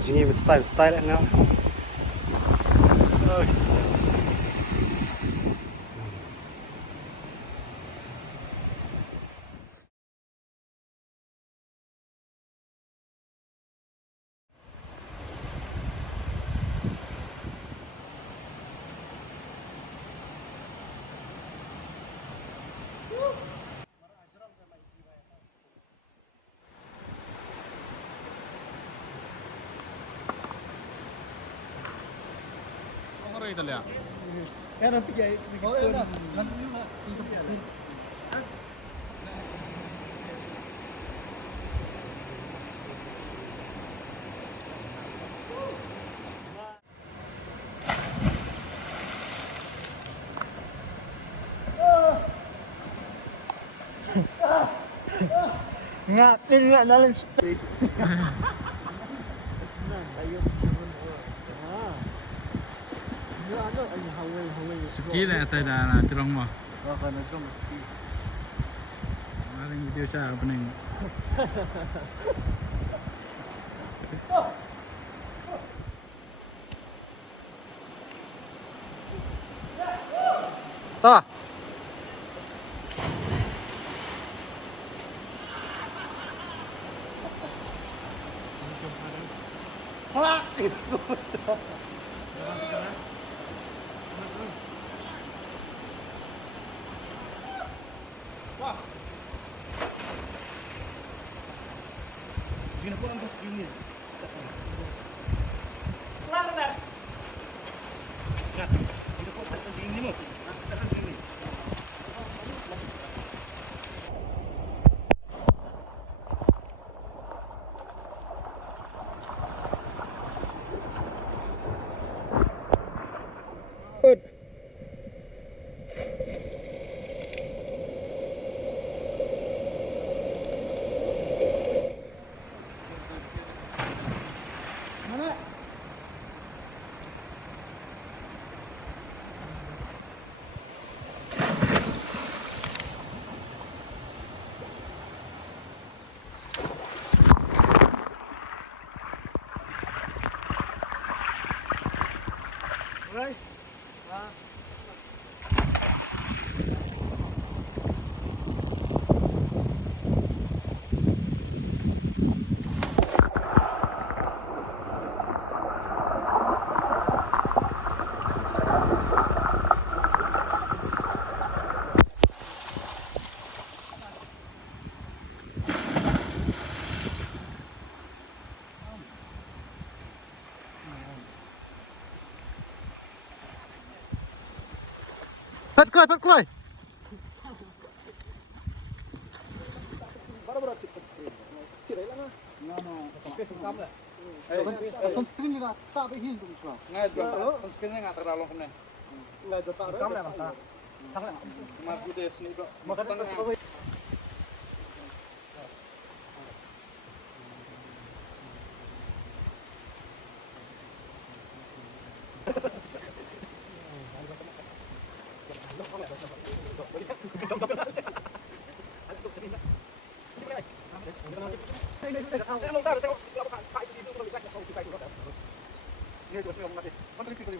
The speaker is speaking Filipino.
Jingi with style and now. Oh, Italia. Yan ang tigay. Oh, yan na. Nandun na. Nga, pin nga nalang spray. Suki lah atai dah nak terong mah. Baka na siya maski. Maring video siya pening. Ta. Ha! It's good. Mana? Right? Pat Kloy. Sunscreen nila. Sabi hindi ko siya. Sunscreen nga terlalu kene. Nggak ada taruh. Kamera bang ta? Mas gede sini bro.